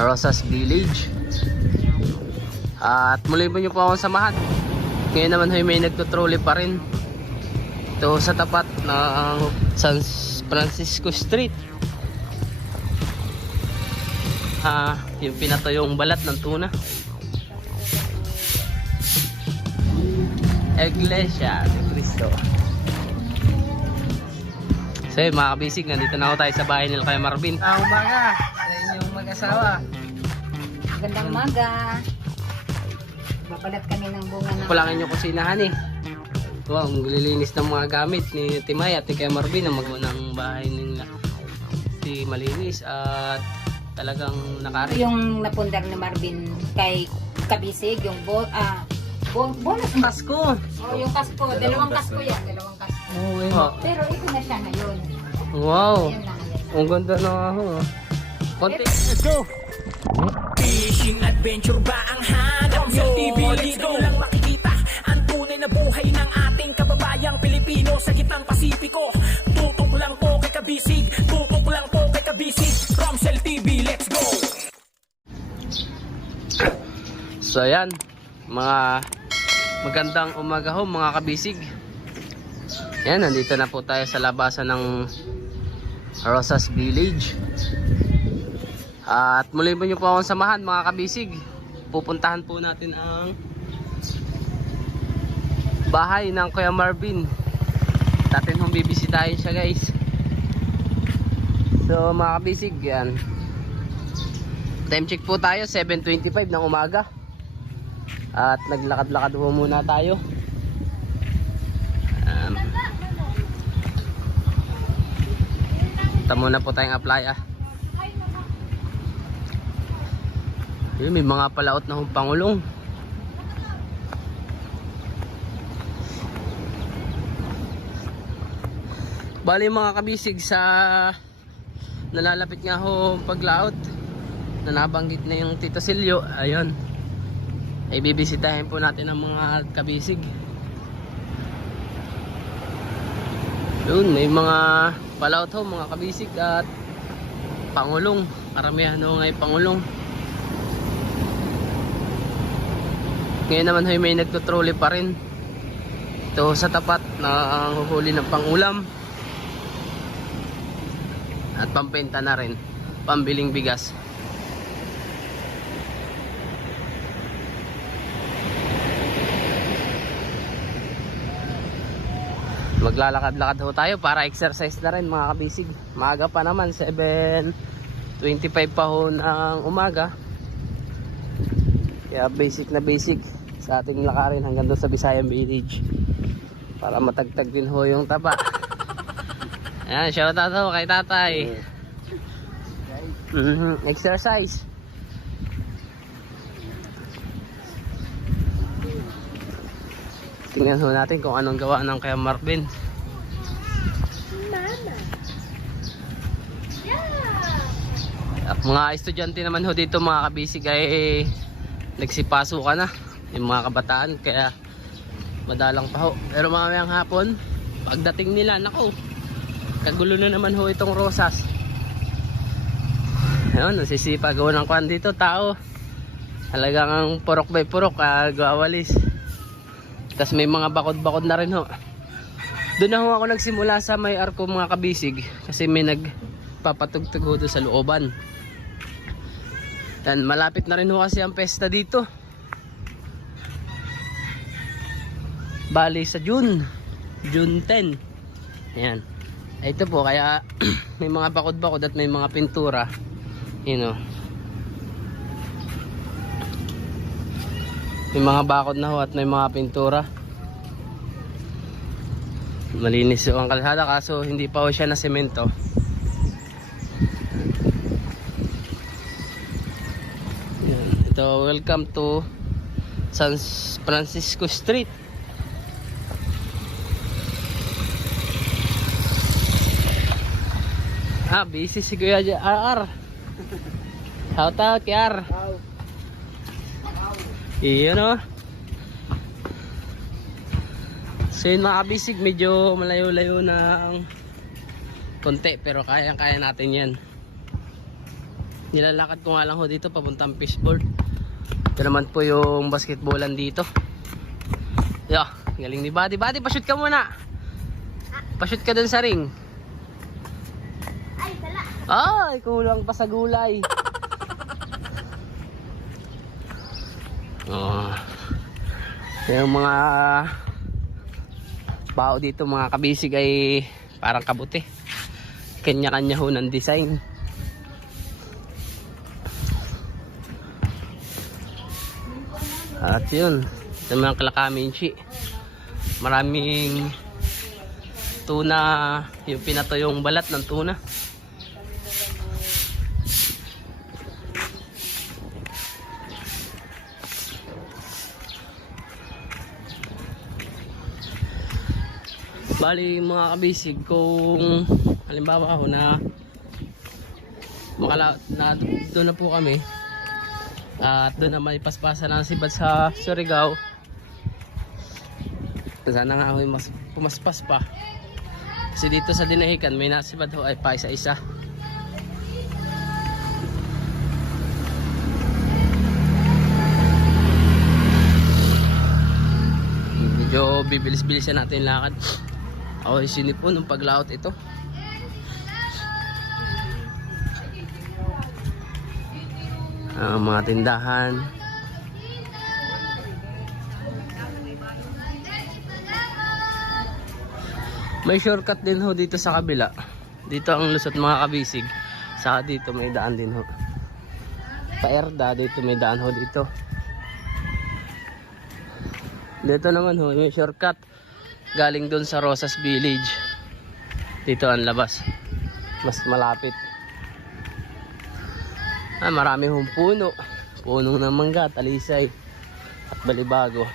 Rosas Village. At muli po nyo po akong samahan. Ngayon naman may nagtutrolley pa rin ito sa tapat ng San Francisco Street. Yung pinatuyong balat ng tuna. Iglesia de Cristo. So yun, mga kabisig, nandito na ako tayo sa bahay nila kay Marvin. Umaga sa inyong mag-asawa. Magandang umaga. Babalat kami ng bunga na. Pulangin yung kusinahan eh. Wow, maglilinis ng mga gamit ni Timay at ni kay Marvin ang ng bahay nila. Si malinis at talagang nakari. Yung napundar ni Marvin kay Kabisig, yung bonus. Pasko! Oh, yung kasko. Dalawang kasko yan. Dalawang kasko. Oh. Pero ito na siya ngayon. Wow! Ayan na. Ang ganda na ako. Konti. Let's go! Fishing adventure ba ang hanap nyo? TV dito lang makikita ang tunay na buhay ng ating kababayang Pilipino sa gitnang Pasipiko. Tutok lang po kay Kabisig, tutok lang po kay Kabisig. Romsel TV, let's go! So ayan, mga magandang umaga ho mga kabisig. Yan, nandito na po tayo sa labasan ng Rosas Village. At muli po nyo po akong samahan mga kabisig. Pupuntahan po natin ang bahay ng Kuya Marvin. Natin hong bibisitahin siya guys. So mga kabisig, yan. Time check po tayo, 7:25 ng umaga. At naglakad-lakad po muna tayo. Punta muna po tayong apply Yun, may mga palaot na pangulong. Bali mga kabisig, sa nalalapit nga ho paglaot na nabanggit na yung Tito Silyo. Ayun, ay bibisitahin po natin ang mga kabisig. Yun, may mga palaot ho mga kabisig at pangulong. Karamihan ho ngay pangulong. Ngayon naman ho may nagtutrolley pa rin ito sa tapat na huhuli ng pangulam at pampenta na rin, pambiling bigas. Maglalakad-lakad ho tayo para exercise na rin mga kabisig. Maaga pa naman, 7:25 pa ho ng umaga. Kaya basic na basic sa ating lakarin hanggang doon sa Visayan Village para matagtag din ho yung taba. Ayan, shoutout ho kay tatay. Exercise. Tingnan ho natin kung anong gawa ng kay Marvin. Mama. Yeah. At mga estudyante naman ho dito mga kabisig ay nagsipaso ka na yung mga kabataan, kaya madalang pa ho. Pero mamayang hapon pagdating nila, nako, kagulo na naman ho itong Rosas. Ayun, nasisipag ho ng kwan dito tao. Talagang ang purok by purok gawalis. Tapos may mga bakod-bakod na rin ho. Doon na ho ako nagsimula sa may arko mga kabisig, kasi may nagpapatugtog ho doon sa looban. Yan, malapit na rin ho kasi ang pesta dito. Bali sa June 10. Ayan. Ito po, kaya may mga bakod-bakod at may mga pintura. You know. May mga bakod na ho at may mga pintura. Malinis ho ang kalsada, kaso hindi pa ho siya na semento. Ito, welcome to San Francisco Street. Busy si Kuya RR. Shout out kay R. Iyon o. So yun mga kabisig, medyo malayo-layo na ang konti, pero kaya-kaya natin yan. Nilalakad ko nga lang ho dito papuntang fishboard. Ito naman po yung basketballan dito. Yo, galing ni Buddy. Buddy, pa-shoot ka muna. Pa-shoot ka dun sa ring. Ay, dala. Ay, kulang pa sa gulay. Oh. Yung mga bao dito mga kabisig ay parang kabuti. Kanya-kanya ho ng design. At yun, ito mga kalakaminchi. Maraming tuna, yung pinato yung balat ng tuna. Bali mga kabisig, kung halimbawa ako na doon na po kami at doon na may paspasan ng sibad sa Surigao, sana nga ako mas pumaspas pa kasi dito sa Dinahican may nasibad ho ay pa isa-isa. Medyo bibilis-bilisan natin yung lakad. Ako ay sinipon ng paglaot ito. Mga tindahan. May shortcut din ho dito sa kabila. Dito ang lusot mga kabisig. Saka dito may daan din ho. Paerda, dito may daan ho dito. Dito naman ho, may shortcut. Galing doon sa Rosas Village. Dito ang labas. Mas malapit. Marami hong puno. Puno ng mangga, talisay at balibago.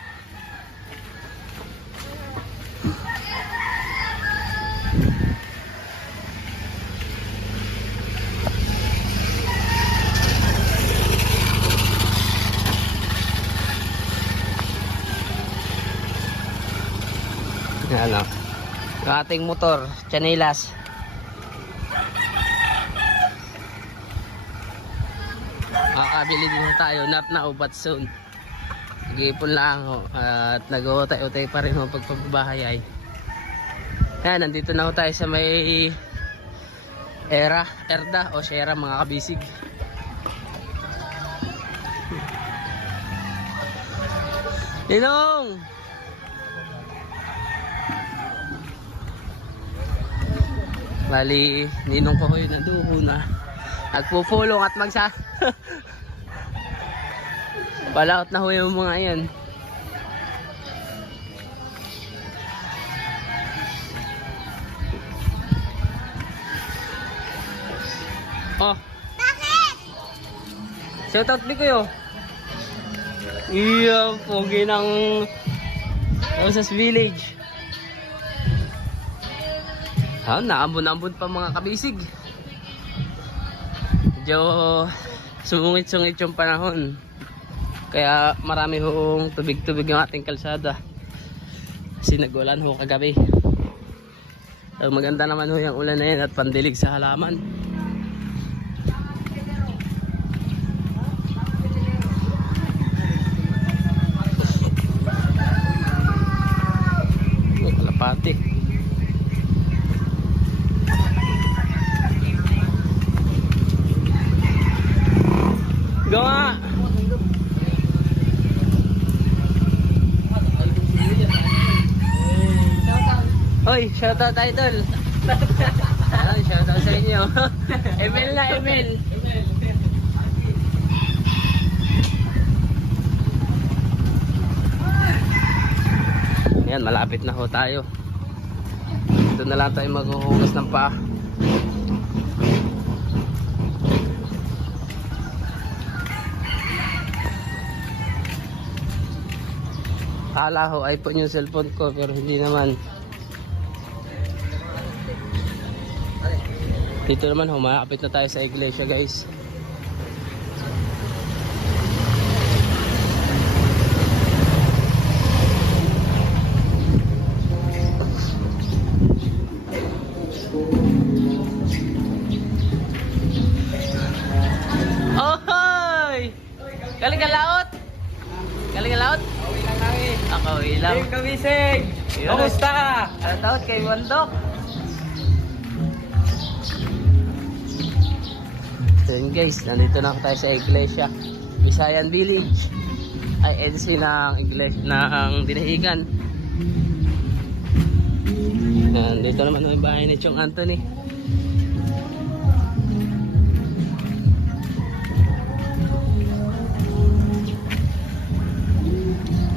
Ano? Yung ating motor, chanelas. Makakabili din tayo, not now but soon. Nag-iipon lang ho, at nag-utay-utay pa rin ho pagpabahay ay. Yan, nandito na ho tayo sa may Erda o Sierra mga kabisig. Ninong! Bali, ninong ko yun nanduho na. Nagpupulong at magsa. Palaot na ho yung mga yan. Oh. Bakit? Shoutout di kayo. Iya, pogi ng Rosas Village. Naambon-ambon pa mga kabisig. Medyo sumungit-sungit yung panahon. Kaya marami hong tubig-tubig yung ating kalsada. Kasi nag-ulan ho kagabi. Maganda naman ho yung ulan na yan at pandilig sa halaman. Kalapati. Gawa. Hoy, shoutout idol. Shoutout sa inyo. Emel na, Emel. Yan, malapit na ho tayo. Dito na lang tayo maghuhugas ng paa. Kala ho iPhone yung cellphone ko pero hindi naman. Dito naman ho, malapit na tayo sa iglesia guys. Galing ka laot? Galing ka laot? Uwi lang namin. Ako, ilang. Yung kamisig! Yun. Kamusta? Shoutout kay Wandok. So yun guys, nandito na ako tayo sa iglesia. Visayan Village. INC ng iglesia ng Dinahigan. Nandito naman yung bahay ni Chong Anthony.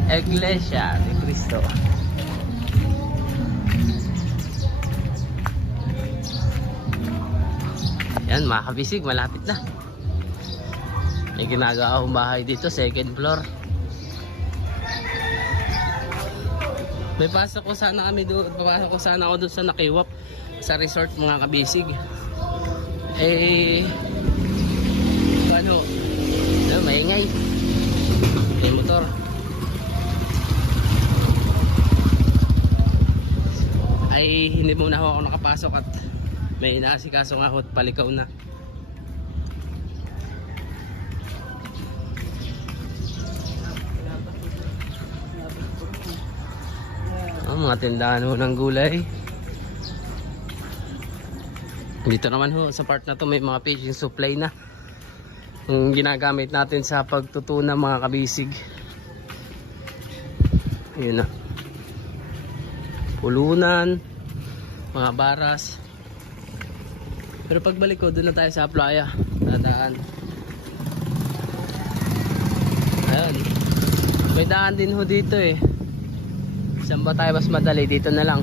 Iglesia ni Cristo. Yan, mga kabisig, malapit na. May ginagawa akong bahay dito, second floor. May pasok ko sana kami doon, papasok ko sana ako doon sa Nakiwap, sa resort mga kabisig. Ano, maingay. May motor. Ay hindi muna ako nakapasok at may inaasikaso nga ako at palikaw na. Mga tindahan ho ng gulay. Dito naman ho sa part na to may mga fishing supply na yung ginagamit natin sa pagtutuna mga kabisig. Yun na, pulunan, mga baras. Pero pagbalik ko doon na tayo sa playa, dadaan. Ayun, may daan din ho dito eh. Saan ba tayo mas madali? Dito na lang.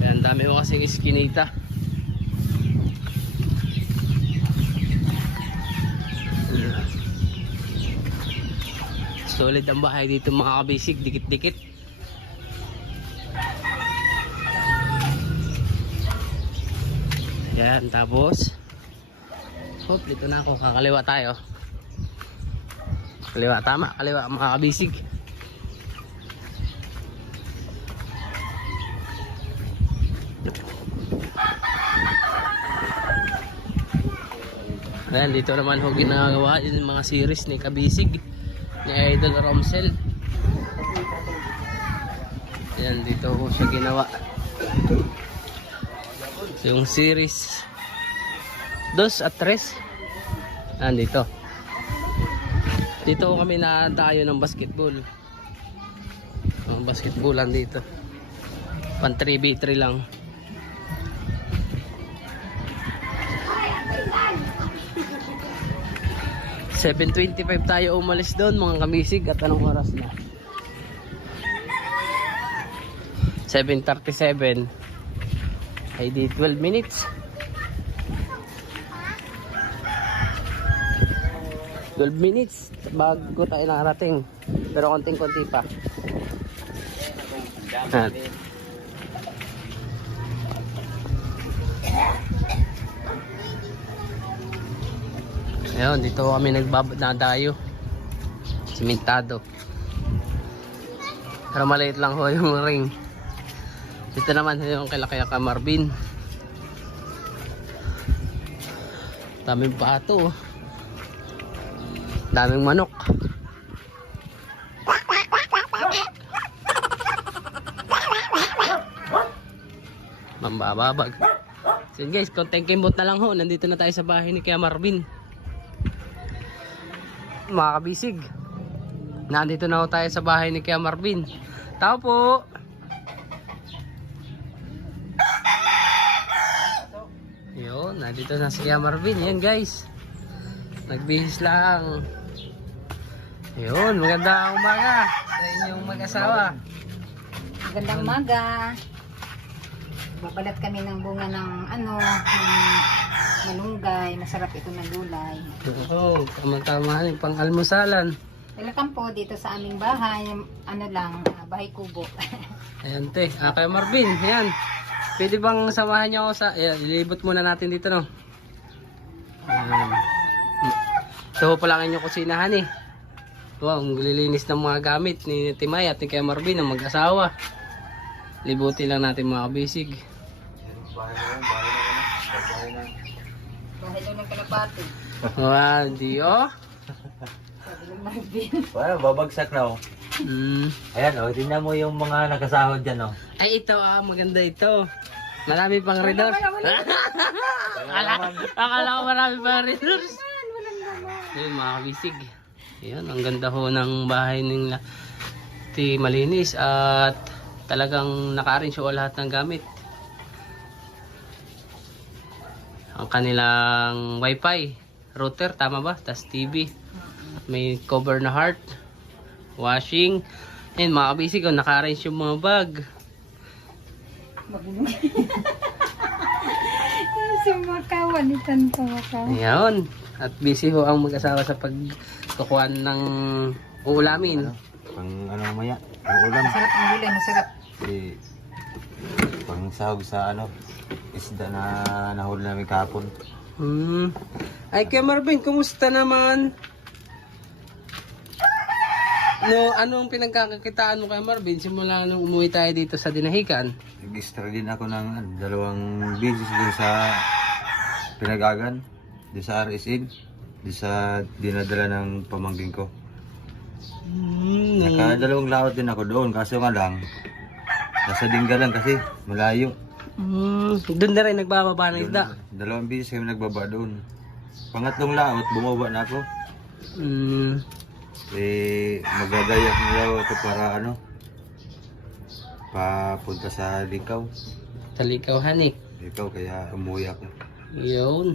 Ayan, dami ko kasing iskinita. Solid ang bahay dito mga kabisig, dikit-dikit. Yan, tapos hop, dito na ako, kakaliwa tayo. Kaliwa, tama, kaliwa mga kabisig. Ayan, dito naman ho ginagawa yung mga series ni Kabisig, ni Idol Romsel. Ayan, dito ho siya ginawa. Yung series 2 at 3. Ayan, dito. Dito kami nadayo ng basketball. Ang basketballan dito. Pan 3v3 lang. $7.25 tayo umalis doon mga kamisig. At anong oras na? 7:37. Ay di 12 minutes. 12 minutes bago tayo nakarating. Pero konting-konti pa. At ayun, dito kami nagbabadayo. Simentado. Pero maliit lang ho yung ring. Dito naman yung kay Marvin. Daming pato. Daming manok. Mambababag. So guys, konting kimbot na lang ho. Nandito na tayo sa bahay ni Kuya Marvin. Mga kabisig, nandito na ho tayo sa bahay ni Kuya Marvin. Tao po. Yun, nandito na si Kuya Marvin. Yan guys, nagbihis lang. Yun, magandang umaga sa inyong mag-asawa. Magandang umaga. Babalat kami ng bunga ng ng malunggay. Masarap ito na gulay. Oo, tama-tama yung pang-almusalan. Welcome po dito sa aming bahay. Bahay kubo. Ayan te, Kuya Marvin, ayan. Pwede bang samahan niyo ako sa, ayan, ilibot muna natin dito no. Ayan. So pala ang inyong kusinahan eh. Wow, ang lilinis ng mga gamit ni Timay at ni Kuya Marvin ang mag-asawa. Libuti lang natin mga kabisig. Dahil doon ng kalapati. Wow, di oh. Sabi ng Marvin. Wala, babagsak na oh. Ayan oh, tingnan mo yung mga nakasahod dyan oh. Ay, ito maganda ito. Marami pang redors. Akala ko marami pang redors. Ayun mga kabisig. Ayun, ang ganda ho ng bahay nila. Malinis at talagang naka-arrange ho lahat ng gamit. Ang kanilang wifi, router, tama ba? Tas TV. May cover na heart. Washing. Ayun mga kabisig, naka-arrange yung mga bag. Sumakawalitan ko ako. Ayan. At busy ho ang mag-asawa sa pagkukuha ng uulamin. Pang ano maya, ang ulam. Masarap ang gulay, masarap. Pang sahog sa ano, isda na nahuli namin kahapon. Ay, Kuya Marvin, kumusta naman? No, anong pinagkakakitaan mo kay Marvin simula nung umuwi tayo dito sa Dinahican? Nag-extra din ako ng dalawang business din sa Pinagagan, din sa RSN, din sa dinadala ng pamangkin ko. Nakadalawang laot din ako doon, kaso nga lang, nasa Dingga lang kasi, malayo. Doon na rin nagbababa ng isda. Dalawang business kami nagbaba doon. Pangatlong laot, bumaba na ako. Magdadayak na daw ako para ano, papunta sa Likaw. Talikaw, eh. Likaw, kaya umuwi ako. Yun.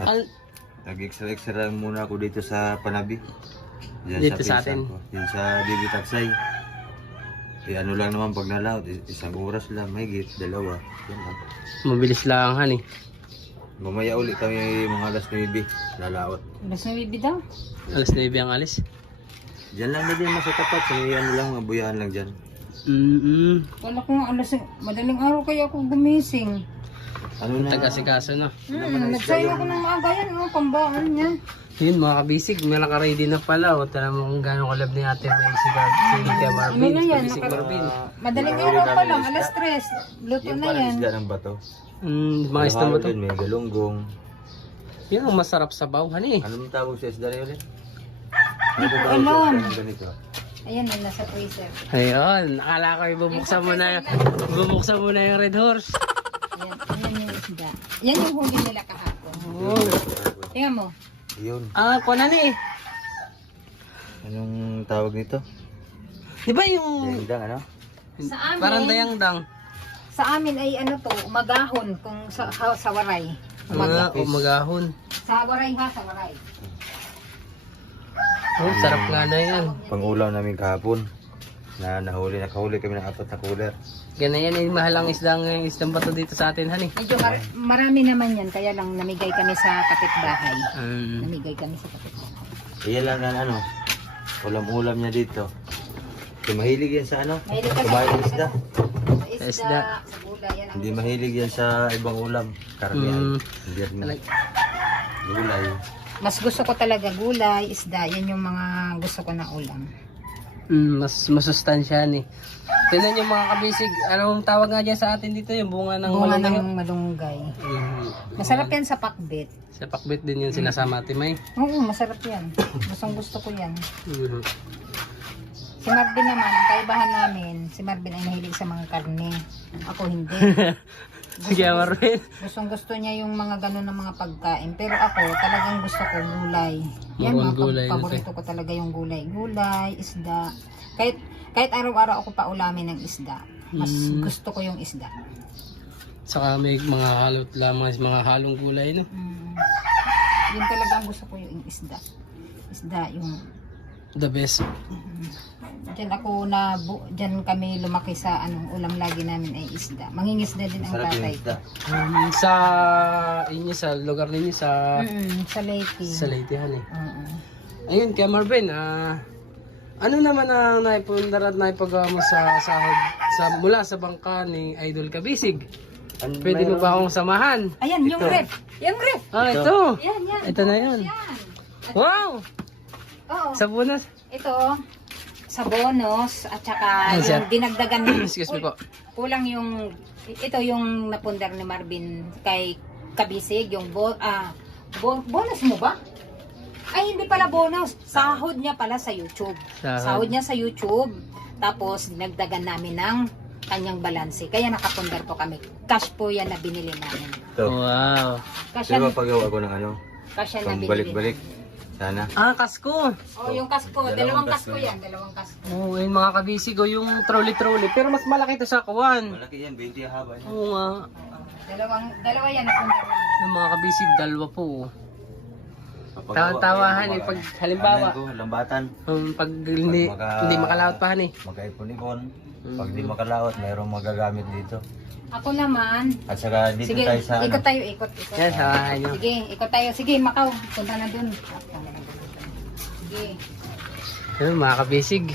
At nag-extra muna ako dito sa Panabi. Diyan Dito sa pinsan atin? ko. Diyan sa Bibi Taksay. Ano lang naman pag nalaot, isang oras lang, mahigit, dalawa. Yan lang. Mabilis lang, eh. Mamaya ulit kami mga alas 9, lalaot. Alas na bibi daw. Alas 9 ang alis. Diyan lang na din mas tapat, sa ano lang, mabuyahan lang dyan. Wala ko nga alas, madaling araw kaya ako gumising. Ano na? Taga-sikaso, no? Nagsayo ako ng maaga yan, pambaan niya. Yun mga kabisig, may naka-ready na pala. O, tala mo kung gano'ng kalab ni ate may si Kuya Marvin. Ano na yan? Kabisig Marvin. Madaling araw pa lang, alas 3. Luto Yung na parang yan. isda ng bato. Mga isda mo to. May galunggong. Yun ang masarap sa bawhan, eh. Anong tawag sa isda na yun? Hindi ko alam. Ganito. Ayan, nasa freezer. Ayun, akala ko ibubuksan mo na yung Red Horse. Ayan yung isda. Yan yung huli nila kahapon. Oh. Tingnan mo. Yun. Kuha na eh. Anong tawag nito? Di ba yung... Dayang ano? Sa amin, Parang dayangdang. Sa amin ay ano to, magahon kung sa waray. Umagahon. Sa waray ha, sa waray. Oh, sarap nga na yan. Pang-ulam namin kahapon. Nakahuli kami ng 4 na cooler. Ganyan yan, mahal ang isdang bato dito sa atin, honey. Medyo marami naman yan, kaya lang namigay kami sa kapitbahay. Namigay kami sa kapitbahay. Iyan lang na ano, ulam-ulam niya dito. So, mahilig yan sa ano? Mahilig kami Kumain ng isda. sa Isda. sa gulay. Yan ang Hindi mahilig yan sa ibang ulam. Karamihan. Hindi yan gulay. mas gusto ko talaga gulay, isda. Yan yung mga gusto ko na ulam. Mas masustansya ni. Tingnan yung mga kabisig. Anong tawag nga dyan sa atin dito? Yung bunga ng Bunga malunggay. ng malunggay. Masarap yan sa pakbit. Sa pakbit din yun sinasama Ate May. Oo, masarap yan. Gustong gusto ko yan. Si Marvin naman, ang kaibahan namin, si Marvin ay mahilig sa mga karne. Ako hindi. Sige, Marvin. Gustong gusto niya yung mga ganun ng mga pagkain. Pero ako, talagang gusto ko gulay. Yan, Mga mga gulay na paborito ko talaga yung gulay. Gulay, isda. Kahit araw-araw ako paulamin ng isda. Mas gusto ko yung isda. Saka may mga halot lamang, mga halong gulay, no? Yun talaga ang gusto ko yung isda. Isda, yung... The best. Diyan kami lumaki sa anong ulam lagi namin ay isda. Mangingisda din ang Sarap yung tatay. isda. Sa inyo, sa lugar ninyo, sa Sa Leyte. Leyte, honey. Ayun, kaya Marvin, ano naman ang naipundar at naipagawa mo sa sahod mula sa bangka ni Idol Kabisig? Pwede mo ba akong samahan? Ayan, yung ref. Yung ref. Ito. Yan. Ito na yun. Yan. Wow! Oo. Sabunas. Ito, sa bonus at saka Yes, sir. yung dinagdagan Excuse me po. kulang yung ito yung napundar ni Marvin kay Kabisig yung bonus mo ba? Ay hindi pala bonus, sahod niya pala sa YouTube. Sahod niya sa YouTube tapos dinagdagan namin ng kanyang balanse. Kaya nakapundar po kami. Cash po yan na binili namin. Ito. Wow. Cash Di ba yan, pagawa ko ng ano? cash yan na Pang binili. balik-balik. Sana. Ah, kasko. Oh, yung kasko, dalawang kasko yan, dalawang kasko. Oo, yung mga kabisig o yung trolley. Pero mas malaki ito sa kuwan. Malaki yan, 20 haba niya. Oo nga. Dalawa yan na pundar namin. Yung mga kabisig, dalawa po. Papagawa Tawa-tawahan ko yan, eh, pag halimbawa. Ano ko, lambatan. Pag hindi, hindi makalawat pa eh. Magkaipon-ipon. Pag di makalawat, mayroong magagamit dito. Ako naman, At saka dito sige, tayo sa ano. ikot tayo, ikot. Yan, sawahan nyo. Sige, ikot tayo. Sige, Macau, punta na dun. Sige. Yun, mga kabisig.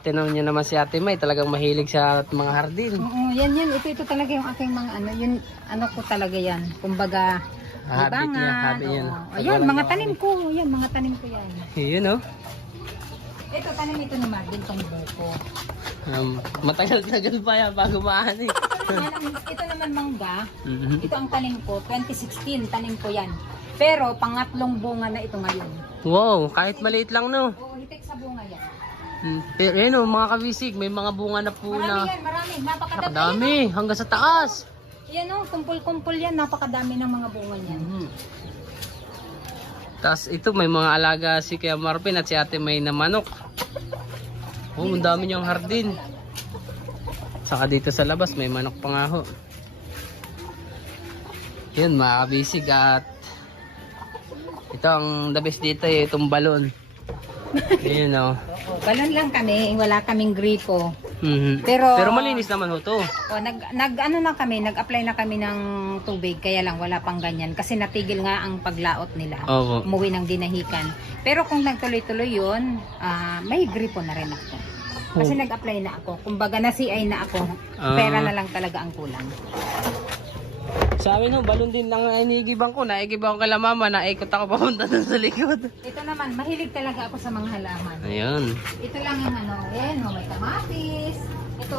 Tinaw niyo naman si Ate May, talagang mahilig sa mga hardin. Oo, yan. Ito talaga yung aking mga ano, yun, ano ko talaga yan. Kumbaga, Habit niya, libangan, habit yan. oo. Ayan, mga tanim ko. Yan, mga tanim ko yan. Yun oh. Ito, tanim ito ni Marvin, tong buko. Matagal-tagal pa yan bago maani. Ito naman mangga. Mhm. Ito ang tanim ko, 2016, tanim ko yan. Pero, pangatlong bunga na ito ngayon. Wow, kahit maliit lang no. Oo, hitik sa bunga yan. Pero yun oh, mga kabisig, may mga bunga na po Marami na. yan, marami. Napakadami. Nakadami, hanggang sa taas. Yan o, kumpul-kumpul yan. Napakadami ng mga bunga niyan. Tapos ito may mga alaga si Kuya Marvin at si Ate May na manok. Oh, ang dami niyang hardin. Saka dito sa labas may manok pa nga ho. Yun mga kabisig at ito ang the best dito eh, itong balon. Yun oh. Oo, balon lang kami. Wala kaming gripo. Mhm. Pero- Pero malinis naman ho to. O, nag-apply na kami ng tubig. Kaya lang wala pang ganyan. Kasi natigil nga ang paglaot nila. Opo. Umuwi ng dinahikan. Pero kung nagtuloy-tuloy yun, may gripo na rin ako. Kasi nag-apply na ako. Kumbaga na-CI na ako. Pera na lang talaga ang kulang. Sa amin ho, balon din lang ang iniigibang ko. Naigibang ko kala mama, naikot ako papunta dun sa likod. Ito naman, mahilig talaga ako sa mga halaman. Ayun. Ito lang yung ano, may kamatis. Ito,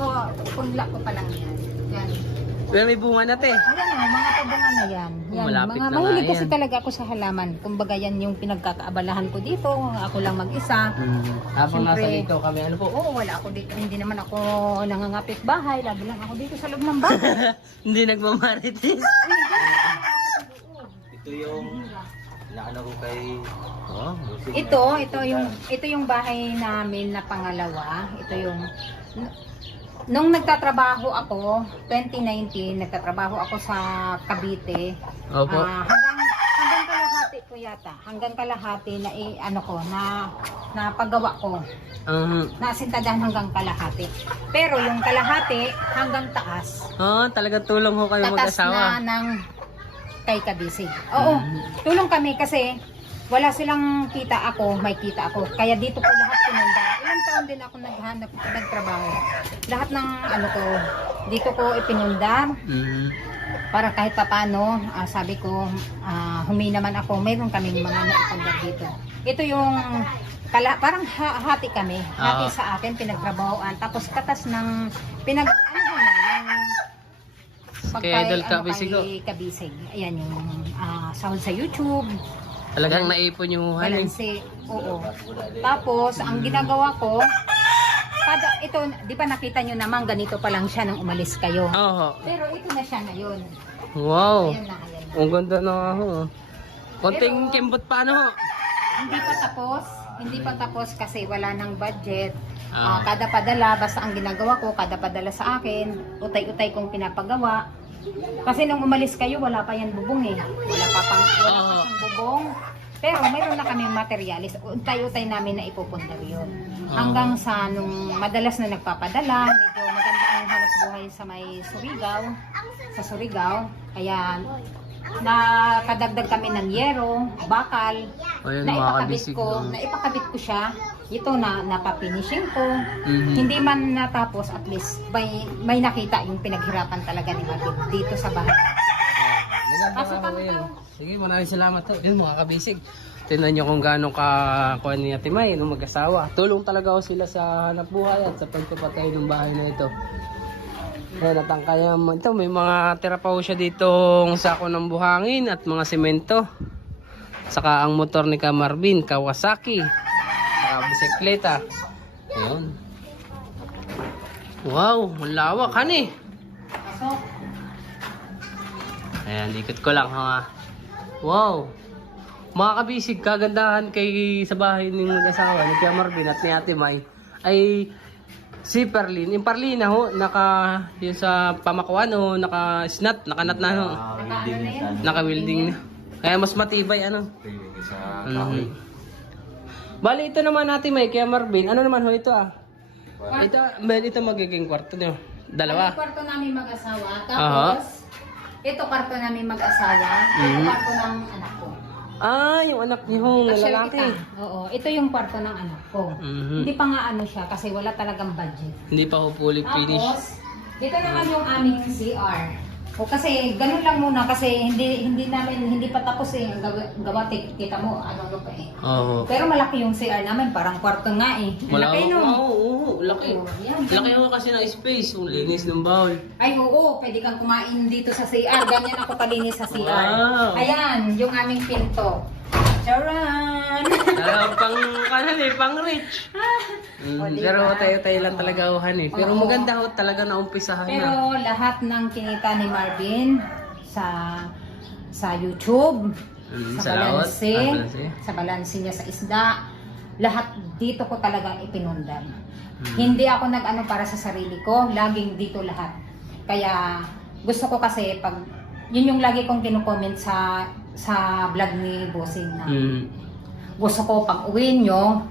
punla ko pa lang yan. Yan. Pero may bunga na te. Ayan o, mga pabunga na yan. Malapit na nga mahilig kasi yan. talaga ako sa halaman. Kumbaga yan yung pinagkakaabalahan ko dito. Ako lang mag-isa. Habang nasa Siyempre. dito kami, ano po? Oo, wala ako dito. Hindi naman ako nangangapit bahay. Lagi lang ako dito sa loob ng bahay. Hindi nagmamarites. Ito yung naano ko kay Oh. Ito yung bahay namin na pangalawa. Ito yung nung nagtatrabaho ako 2019, nagtatrabaho ako sa Cavite. Opo. Hanggang kalahati ko yata. Hanggang kalahati na na paggawa ko. Nasintadahan hanggang kalahati. Pero yung kalahati hanggang taas. Talagang tulong ho kayo Tatas mag-asawa. na ng kay Kabisig. Oo, tulong kami kasi wala silang kita, ako may kita ako. Kaya dito ko lahat pinundar. Ilang taon din ako nagtrabaho. Lahat ng ko, dito ko ipinundar para kahit papano, sabi ko, humingi naman ako, mayroon kaming mga naipundar dito. Ito yung parang hati kami. Hati sa akin, pinagtrabahoan. Tapos katas ng yung Kay Idol Kabisig ho. kay Kabisig. Ayan yung sahod sa YouTube. Talagang naipon yung halin. Balanse. Oo. Tapos, ang ginagawa ko, ito, di ba nakita nyo naman, ganito pa lang siya nang umalis kayo. Oo. Pero ito na siya ngayon. Wow. Ayan na, ayan na. Ang ganda na nga ho. Konting Pero- kimbot pa ano ho. Hindi pa tapos kasi wala nang budget. Ah. Kada padala, basta ang ginagawa ko, kada padala sa akin, utay-utay kong pinapagawa. Kasi nung umalis kayo, wala pa yan bubong eh. Wala pa siyang bubong. Pero mayroon na kaming materialis. Utay-utay namin na ipupundar yun. Hanggang sa nung madalas na nagpapadala, medyo maganda ang hanap buhay sa may Surigao. Sa Surigao. Kaya nakadagdag kami ng yero, bakal. Ayun mga kabisig. Naipakabit ko siya. Ito napafinishing ko. Mhm. Hindi man natapos, at least may nakita yung pinaghirapan talaga ni Marvin dito sa bahay. Maganda Pasok nga ho ka, yun. Tao. Sige, maraming salamat ho. Yun mga kabisig. Tingnan nyo kung gaano ka ni Ate May, nung mag-asawa. Tulong talaga ako sila sa hanap buhay at sa pagpapatay ng bahay na ito. Kaya natangkaya mo. Ito, may mga tira pa ho siya ditong sako ng buhangin at mga semento. Saka ang motor ni Ka Marvin, Kawasaki. Saka bisikleta. Ayun. Wow, ang lawak, hani. Pasok. Ayan, ikot ko lang ha. Wow. Mga kabisig, kagandahan kay sa bahay ng mag-asawa ni Kuya Marvin at ni Ate May ay si Perlin. Yung Perlina ho, yun sa pamakuan ho, naka-snap, naka-nut na ho. Naka-welding na. Kaya mas matibay ano. Sa kahoy. Bali, ito naman Ate May, Kuya Marvin. Ano naman ho ito Ito magiging kwarto nyo. Dalawa. Ano kwarto namin mag-asawa. Tapos, ito kwarto namin mag-asawa. Ito kwarto ng anak ko. Ah, yung anak niyo ho, na Share lalaki. kita. Oo, ito yung kwarto ng anak ko. Hindi pa nga ano siya kasi wala talagang budget. Hindi pa ho fully finished. Tapos, dito naman yung aming CR. O kasi ganun lang muna kasi hindi pa tapos ang gawa kita mo ano pa eh. Oo. Pero malaki yung CR namin, parang kwarto nga eh. Malaki no. Oo, laki. Oo, yan. Laki ho kasi ng space, yung linis ng bawal. Ay oo, pwede kang kumain dito sa CR. Ganyan ako kalinis sa CR. Wow. Ayan, yung aming pinto. Charan! Pang rich. O, diba? Pero tayo lang talaga uhan eh. Pero Oo. maganda ho talaga na umpisahan na. Pero lahat ng kinita ni Marvin sa YouTube, Sa laot? Balanse? sa balanse niya sa isda, lahat dito ko talagang ipinundan. Hindi ako nag-ano para sa sarili ko, laging dito lahat. Kaya gusto ko kasi pag yun yung lagi kong kino-comment sa vlog ni Bossing na gusto ko pag uwi nyo,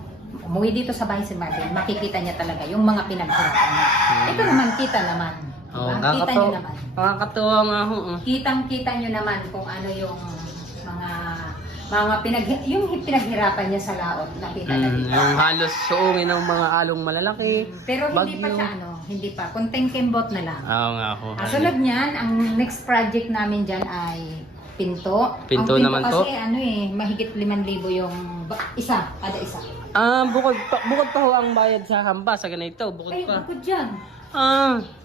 umuwi dito sa bahay si Marvin, makikita niya talaga yung mga pinaghirapan niya. Ito naman, kita naman. Oh, Diba? Kita nyo naman. Nakakatuwa nga ho. Kitang-kita nyo naman kung ano yung yung pinaghirapan niya sa laot. Nakita na dito. Yung halos suungin ng mga along malalaki. Pero hindi pa bagyo. siya hindi pa. Kunting kimbot na lang. Oo nga ho. Sunod niyan, ang next project namin dyan ay pinto. Pinto ang naman to? kasi mahigit 5,000 yung isa, kada isa. Bukod pa ho ang bayad sa hamba sa ganito. Bukod Ay, pa. bukod dyan.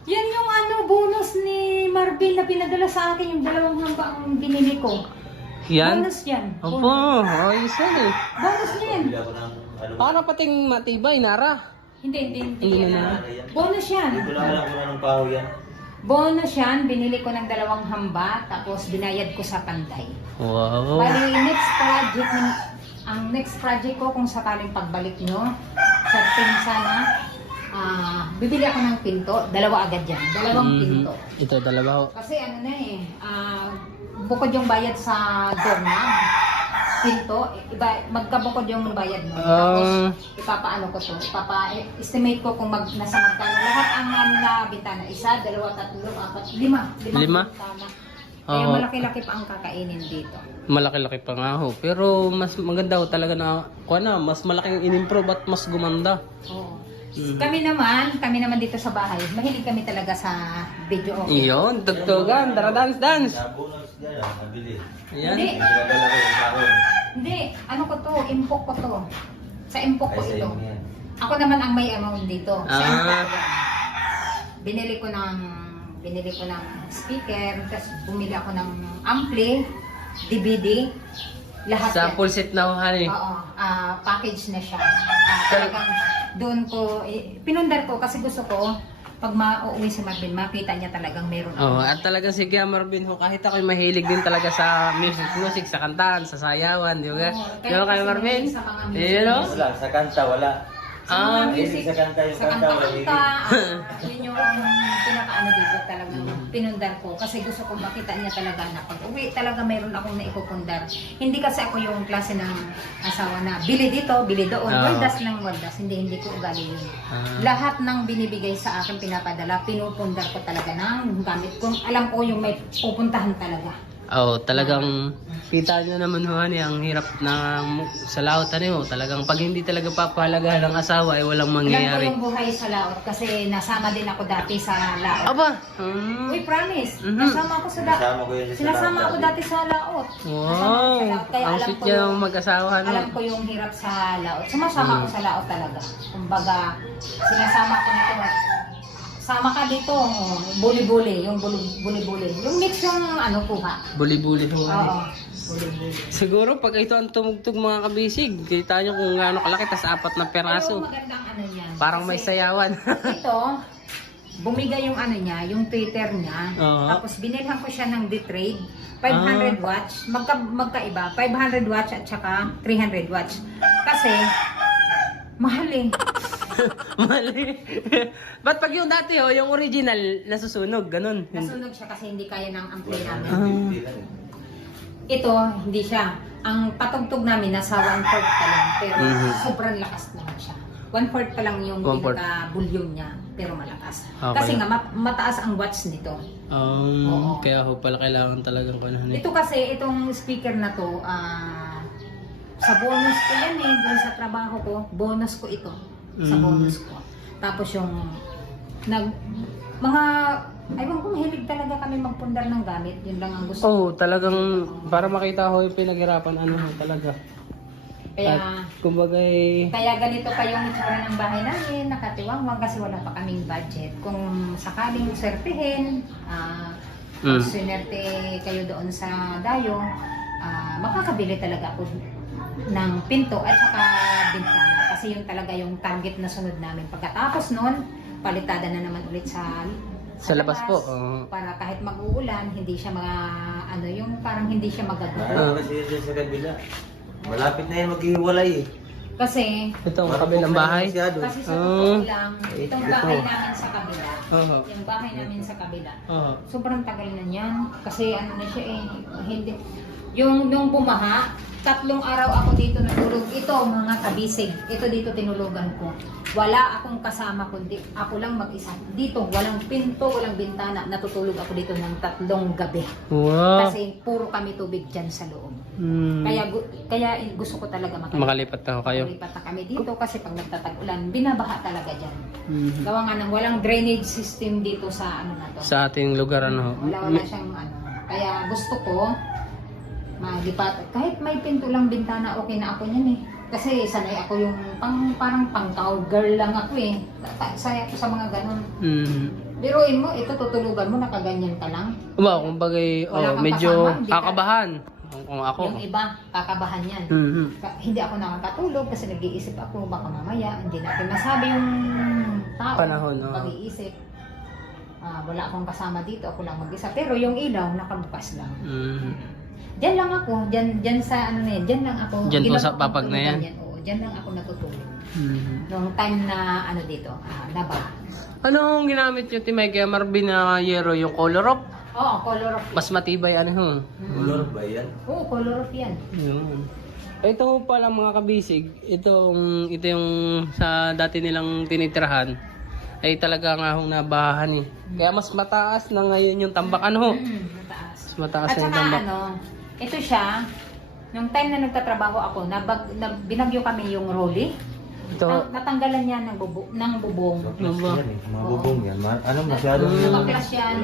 Yan yung bonus ni Marvin na pinadala sa akin, yung 2 hamba ang binili ko. Yan? Bonus yan. Opo, ayos yan eh. Bonus yan. Para pating matibay, Nara. Hindi Hindi yan. na. Bonus yan. Hindi ko lang alam kung anong kahoy yan. Bonus yan, binili ko ng 2 hamba, tapos binayad ko sa Panday. Wow. Bali, ang next project ko kung sakaling pagbalik nyo, sana, bibili ako ng pinto, 2 agad yan, 2 pinto. Ito, dalawa ho. Kasi bukod yung bayad sa doorknob, pinto, magkabukod yung bayad mo. Tapos, ipapaano ko to, estimate ko kung nasa magkano. Lahat ang na bintana, 1, 2, 3, 4, 5. 5 Lima? bintana. Kaya Oo. malaki-laki pa ang kakainin dito. Malaki-laki pa nga ho. Pero mas maganda ho talaga na, mas malaking in-improve at mas gumanda. Oo. Kami naman dito sa bahay, mahilig kami talaga sa video okay. Iyon, tugtugan, tara dance. Sa bonus yan, nabili. Ayan. Hindi, Pinadala ko yung kahoy. hindi, ano ko to, impok ko to. Sa impok ko Ay, sa ito. inyo yan. Ako naman ang may amount dito. Sa Ah. impok ko yan. Binili ko ng speaker, tapos bumili ako ng ampli, DVD, lahat Sa yan. full set na ho, honey. Oo, package na siya. Talagang doon ko, pinundar ko kasi gusto ko, pag mauwi si Marvin, makita niya talagang meron ako. At talagang si Kuya Marvin ho, kahit ako'y mahilig din talaga sa music, sa kantahan, sa sayawan, di ba? Oo, Di ba Kuya kasi Marvin? mahilig sa mga music. Yun o? Wala, sa kanta wala. Sa mga Ah, music, sa kanta yung sa kanta, kanta, yun yung pinakaano dito talagang pinundar ko. Kasi gusto kong makita niya talaga na pag uwi talaga mayroon akong naipupundar. Hindi kasi ako yung klase ng asawa na bili dito, bili doon, waldas lang waldas. Hindi ko ugali yun. Lahat ng binibigay sa akin pinapadala, pinupundar ko talaga ng gamit kong alam ko yung may pupuntahan talaga. Oh, talagang kita nyo naman ho, honey, ang hirap na sa laot, ano, talagang pag hindi talaga papahalagahan ng asawa ay walang Alam ko mangyayari. yung buhay sa laot kasi nasama din ako dati sa laot. Aba! Uy, promise. Mhm. Nasama ako sa laot. Sinasama ko yun sa Sinasama laot ako dati. dati sa laot. Nasama ako sa Wow! laot. Kaya Ang alam sweet ko niya yung, ng mag-asawa, no? alam ko yung hirap sa laot. Sumasama ako sa laot talaga. Kumbaga, sinasama ko nito. Sama ka dito, oh, buli-buli, yung buli-buli. Yung mix yung ano kuha. Buli-buli ho, honey. Oo. Buli-buli. Siguro pag ito ang tumugtog mga kabisig, kita nyo kung gaano kalaki, tas 4 na Pero peraso. magandang ano niya. Parang may Kasi sayawan. ito, bumigay yung ano niya, yung Twitter niya. Oo. Tapos binilhan ko siya ng D-Trade. 500 watts. Magkaiba. 500 watts at saka 300 watts. Kasi, mahal eh. Mali. Ba't pag yung dati ho, yung original, nasusunog, ganun. Nasunog siya kasi hindi kaya ng ampli namin. Ah. Ito, hindi siya. Ang patugtog namin nasa 1/4 pa lang. Pero Mhm. sobrang lakas naman siya. 1/4 pa lang yung 1/4. pinaka-volume niya. Pero malakas. Okay. Kasi nga, mataas ang watts nito. Oo. Kaya ho pala kailangan talagang kunahan eh. Ito kasi, itong speaker na to, sa bonus ko yan eh, dun sa trabaho ko, bonus ko ito. Sa Mm. bonus ko. Tapos yung, aywan ko, mahilig talaga kami magpundar ng gamit. Yun lang ang gusto ko. Oh, talagang para makita ho yung pinaghirapan, ano ho talaga. Kaya, At kumbaga eh, kaya ganito pa yung itsura ng bahay namin, nakatiwangwang kasi wala pa kaming budget. Kung sakaling swertihin, swinerte kayo doon sa Dayo, makakabili talaga ako ng pinto at saka bintana. Kasi yun talaga yung target na sunod namin. Pagkatapos nun, palitada na naman ulit sa labas po. Para kahit mag-uulan, hindi siya yung parang hindi siya magagawa. Ano kasi yun sa kabila. Malapit na yan maghiwalay eh. Kasi, Itong kabilang bahay. kasi sa totoo lang, Eh, itong ito. bahay namin sa kabila, Oo. yung bahay namin sa kabila, Oo. sobrang tagal na niyan. Kasi ano na siya eh, hindi. Yung bumaha, 3 araw ako dito natulog. Ito mga kabisig, ito dito tinulugan ko. Wala akong kasama kundi ako lang mag-isa. Dito, walang pinto, walang bintana. Natutulog ako dito ng 3 gabi. Wow. Kasi puro kami tubig dyan sa loob. Hmm. Kaya gusto ko talaga Makalipat na ho kayo. Makalipat na kami dito kasi pag nagtatag-ulan, binabaha talaga dyan. Mhm. Gawa nga ng walang drainage system dito sa ano na to. Sa ating lugar, ano ho. Wala siyang ano. Kaya gusto ko magipat. Kahit may pinto lang bintana, okay na ako niyan eh. Kasi sanay ako yung parang pang-cowgirl lang ako eh. Saya ako sa mga ganun. Mhm. Biruin mo, ito tutulugan mo, nakaganyan ka lang. Wow, kumbaga Wala kang medyo kasama, hindi ka- kakabahan. Kung ako. Yung iba, kakabahan yan. Mhm. Hindi ako nakakatulog kasi nag-iisip ako baka mamaya hindi natin masabi yung tao. Panahon, oo. Pag-iisip. Wala akong kasama dito, ako lang mag-isa. Pero yung ilaw, nakabukas lang. Mhm. Diyan lang ako, diyan sa ano na yan, diyan lang ako. Diyan po Ginagawa sa kong papag na yan? tulugan Oo, diyan lang ako natutulog. Mhm. Nung time na ano dito, labaha. Anong ginamit nyo, Timay, kaya Marvin na yero, yung color up? Oo, color of Mas matibay, ano ho? Color ba yan? Oo, color of yan. Yun. Ito ho pala mga kabisig, ito yung sa dati nilang tinitirahan, ay talaga nga hong nabahan eh. Kaya mas mataas na ngayon yung tambak, ano ho? Mataas. Mas mataas At na yung saka tambak. ano, ito siya, nung time na nagtatrabaho ako, binagyo kami yung rolly. Ito, Natanggalan niya ng bubong. Ano ba? Yan eh. Mga bubong yan. Ano masyadong Nakaklas yan.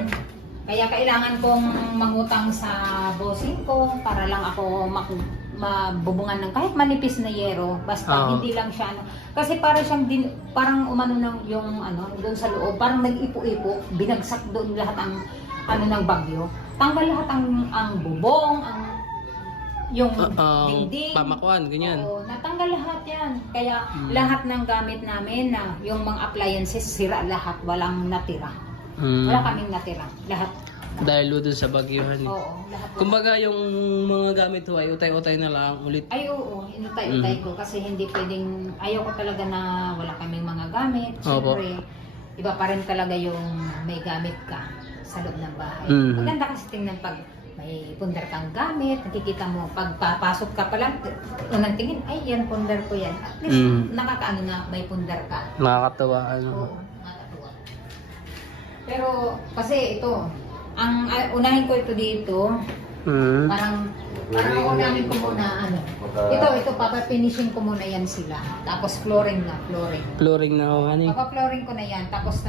Kaya kailangan kong mangutang sa bossing ko para lang ako mabubungan ng kahit manipis na yero. Basta hindi lang siya ano. Kasi parang umano ng yung ano, doon sa loob, parang nag-ipo-ipo, binagsak doon lahat ang ano ng bagyo. Tanggal lahat ang bubong, yung dingding. pamakuan, ganyan. Oo, natanggal lahat yan. Kaya lahat ng gamit namin na yung mga appliances sira lahat, walang natira. Wala kaming natira. Lahat. Dahil doon sa bagyuhan eh. Oo, lahat. Kumbaga yung mga gamit ho ay utay-utay na lang ulit. Ay oo, inutay-utay ko kasi hindi pwedeng, ayaw ko talaga na wala kaming mga gamit. Opo. Siyempre, iba pa rin talaga yung may gamit ka sa loob ng bahay. Mhm. Maganda kasi tingnan pag may pundar kang gamit, nakikita mo, pag papasok ka pa lang, unang tingin, ay yan, pundar ko yan. At least, nakakaano na, may pundar ka. Nakakatawa, ano. Oo, nakakatuwa. Pero, kasi ito, ang unahin ko ito dito, Mm. Parang unamin ko muna ano. Ito, papa-finishing ko muna yan sila. Tapos flooring. Flooring na ho, honey. Papa-flooring ko na yan. Tapos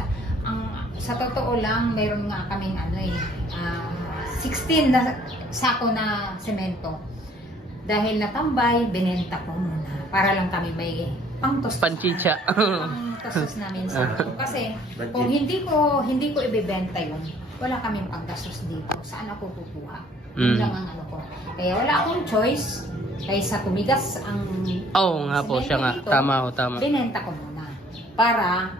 sa totoo lang, mayroon nga kaming 16 na sako na semento. Dahil natambay, binenta ko muna. Para lang kami may pang-tostos. Panchicha. Pang-tostos namin sa kasi kung hindi ko ibebenta yun, wala kaming panggastos dito. Saan ako kukuha? Yun lang ang ano ko. Kaya wala akong choice. Kaysa tumigas ang Oo nga po, siya nga. dito, Tama ho, tama. binenta ko muna. Para,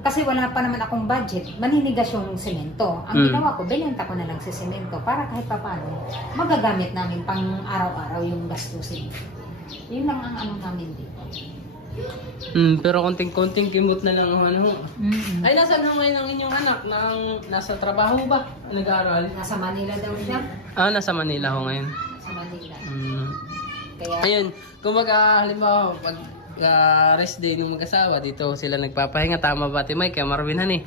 kasi wala pa naman akong budget, maninigas yung semento. Ang ginawa ko, binenta ko na lang si semento para kahit paano, magagamit namin pang araw-araw yung gastusin. Yun lang ang ano namin dito. Pero konting-konting kimot na lang ho, ano ho. Mm-hmm. Ay, nasaan ho ngayon ang inyong anak? Nasa trabaho ba? Nag-aaral? Nasa Manila daw siya. Nasa Manila ho ngayon. Nasa Manila. Kaya, Ayun, kumbaga halimbawa pag rest day ng mag-asawa, dito sila nagpapahinga. Tama ba, Timay? Kaya Marvin, hani?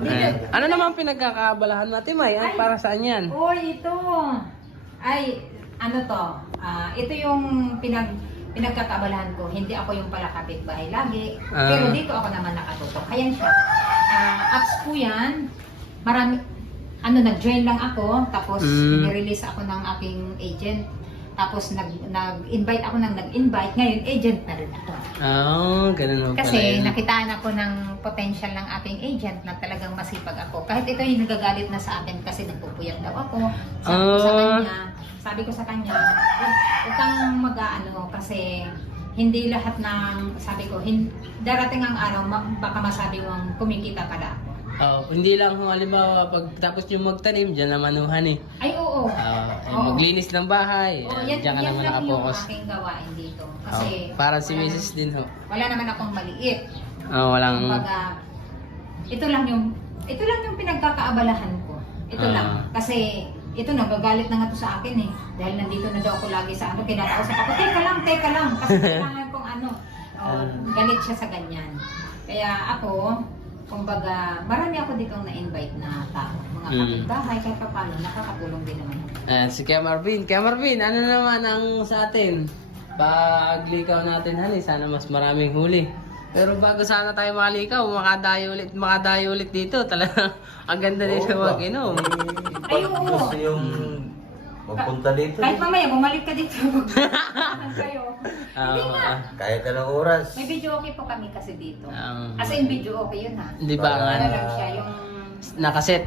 dito. Ano naman pinagkakaabalahan natin, Timay? Para saan yan? Oy, ito. Ay, ano to? Ito yung pinagkakabalahan ko. Hindi ako yung pala kapitbahay lagi. Pero dito ako naman nakatutok. Ayan siya. Apps po yan. Marami, nag-join lang ako. Tapos, nirelease ako ng aking agent. Tapos, nag-invite ako ng nag-invite. Ngayon, agent na rin ako. Ganun ho pala. Kasi yun. nakitaan ako ng potential ng aking agent na talagang masipag ako. Kahit ito yung nagagalit na sa akin kasi nagpupuyat daw ako. Sabi ko sa kanya, huwag kang mag-aano kasi hindi lahat ng, sabi ko, darating ang araw, baka masabi mong kumikita pala ako. Hindi lang ho, halimbawa, pag tapos yung magtanim, dyan naman ho, hani. Ay, oo. Maglinis ng bahay, Yan dyan ka naman lang yung nakapokus. aking gawain dito. Kasi Para si Mrs. din ho. wala naman akong maliit. Walang... Kumbaga, ito lang yung pinagkakaabalahan ko. Ito lang. Kasi, ito nagagalit na nga to sa akin eh. Dahil nandito na daw ako lagi sa ano, kinakausap ako, teka lang. Kasi kailangan kong galit siya sa ganyan. Kaya ako, kumbaga, marami ako ditong na-invite na tao. Mga kapitbahay, kahit pa paano, nakakatulong din naman. Si Kuya Marvin. Kuya Marvin, ano naman ang sa atin? Paglikaw natin, hani, sana mas maraming huli. Pero bago sana tayo malikaw, makadayo ulit dito. Talaga, ang ganda nito mag-inom. Ay, oo. Gusto yung magpunta dito. Kahit mamaya, bumalik ka dito. Kayo. Kahit anong oras. May video okay po kami kasi dito. Ah. As in, video okay yun ha. Di ba nga? Ano lang siya, yung... Nakaset.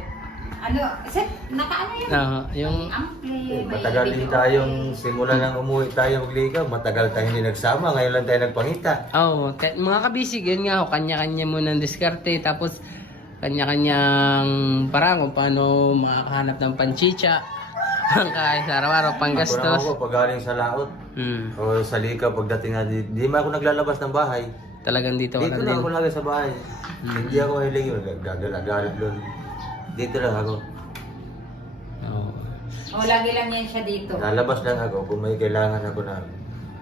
Nakaano yun? Yung... Ampli, may Matagal din video tayong okay. simula nang umuwi tayo magligaw. Matagal tayo hindi nagsama. Ngayon lang tayo nagpangita. Mga kabisig, yun nga ho, kanya-kanya muna ang diskarte. Tapos, kanya-kanyang parang kung paano makakahanap ng panchicha. Kahit sa araw-araw, panggastos. Ako pag galing sa laot. O sa likaw, pagdating na di man ako naglalabas ng bahay. Talagang dito ka Dito din. lang ako lagi sa bahay. Hindi ako hiling yun. Gagalit doon. Dito lang ako. Lagi lang yan siya dito. Lalabas lang ako kung may kailangan ako na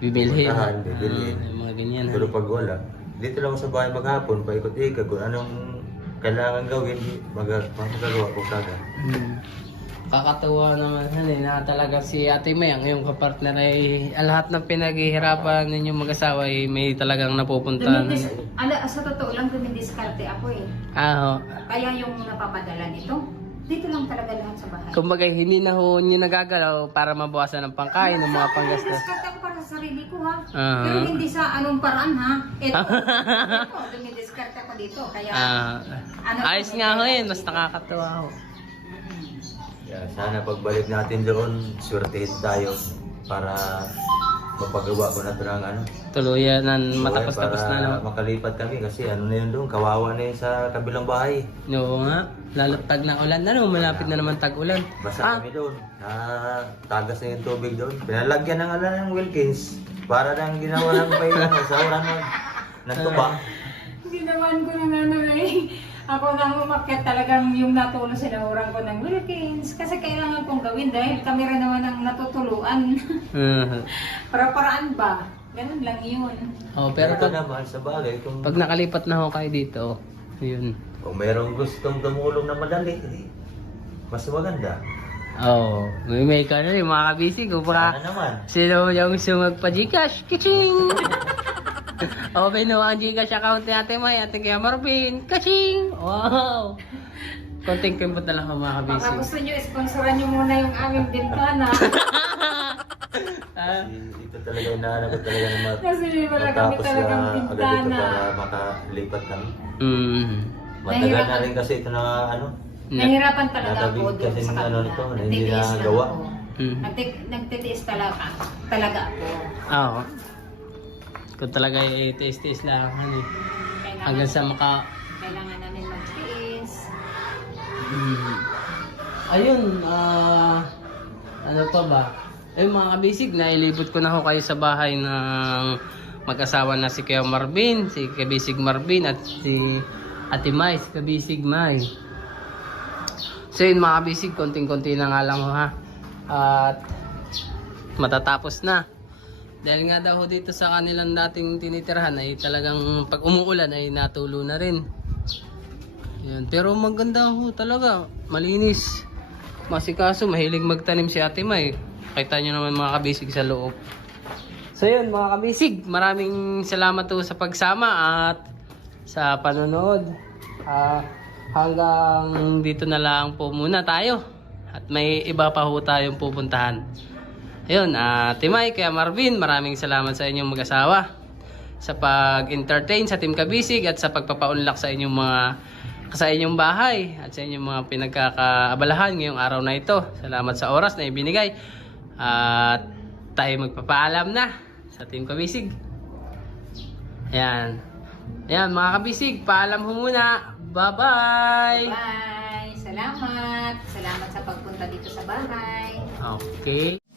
Bibilhin. puntahan, bibilhin. Mga ganyan. Pero pag wala, dito lang ako sa bahay maghapon, paikot-ikot kung anong kailangan gawin, magagawa ko kagad. Kakatuwa naman na talaga si Ate May, ang iyong kapartner ay lahat ng pinaghihirapan ninyong mag-asawa ay may talagang napupuntahan. Sa totoo lang, dumidiskarte ako eh. Kaya yung napapadala nito, dito lang talaga lahat sa bahay. Kumbaga hindi na ho nyo nagagalaw para mabawasan ng pangkain ng mga panggastos. Dumidiskarte ako para sa sarili ko ha. Pero hindi sa anong paraan ha. Ito, dumidiskarte ako dito. Kaya, ayos nga ho yun, mas nakakatuwa ho. Kaya sana pagbalik natin doon, swertehin tayo para mapagawa ko na ito ng Tuluyan na matapos-tapos na. Para makalipat kami kasi na yun doon, kawawa na yun sa kabilang bahay. Oo nga, lalo tag na ulan na malapit na naman tag-ulan. Basta kami doon, tagas na yung tubig doon. Pinalagyan ng Wilkins para nang ginawa ng may sa oran ng tuba. Ginawan ko ng ako nang umakyat talagang yung natulong sa naurang ko ng Wilkins. Kasi kailangan kong gawin dahil kami rin naman ang natutuluan. Para-paraan ba? Ganun lang yun. Pero ito naman sa bagay, pag nakalipat na ho kayo dito, yun. Kung mayroong gustong tumulong na madali, mas maganda. Oh, may ka na rin mga kabisig. Kung baka naman. sino yung sumag pa Gcash. Kaching! Open no ang Gcash account ni Ate May, Ate Kuya Marvin. Kaching! Wow! Konting kimpot na lang ako mga Baka kabisig. gusto nyo, sponsoran nyo muna yung aming bintana. Ito talaga inaanap ko talaga naman. Kasi di wala kami talagang bintana. para makalipat lang. Mm. Matagal na rin kasi ito na ano. Nahirapan talaga ako Natabig doon kasi sa ng ano nito, kanila. hindi Nagtitiis lang nagawa. ako. Mm. Nagtitiis talaga ako. Oo. Kung talaga i-taste-taste lang. Ano, eh. Hanggang sa Kailangan namin magtiis. Ayun, ano pa ba? Ayun mga kabisig, nailibot ko na ho kayo sa bahay ng mag-asawa na si Kuya Marvin, si Kabisig Marvin at si Ate May, si Kabisig May. So yun mga kabisig, konting-konti na nga lang ho ha. At matatapos na. Dahil nga daw ho dito sa kanilang dating tinitirhan ay talagang pag umuulan ay natulo na rin. Yan. Pero maganda ho talaga, malinis. Masikaso, mahilig magtanim si Ate May. Kita nyo naman mga kabisig sa loob. So yun mga kabisig, maraming salamat po sa pagsama at sa panonood. Hanggang dito na lang po muna tayo. At may iba pa ho tayong pupuntahan. Ayun, Ate May, Kuya Marvin, maraming salamat sa inyong mag-asawa sa pag-entertain sa Team Kabisig at sa pagpapaunlak sa inyong bahay at sa inyong mga pinagkakaabalahan ngayong araw na ito. Salamat sa oras na ibinigay. At tayo magpapaalam na sa Team Kabisig. Ayan. Ayan mga kabisig, paalam ho muna. Bye-bye! Bye! Salamat! Salamat sa pagpunta dito sa bahay. Okay.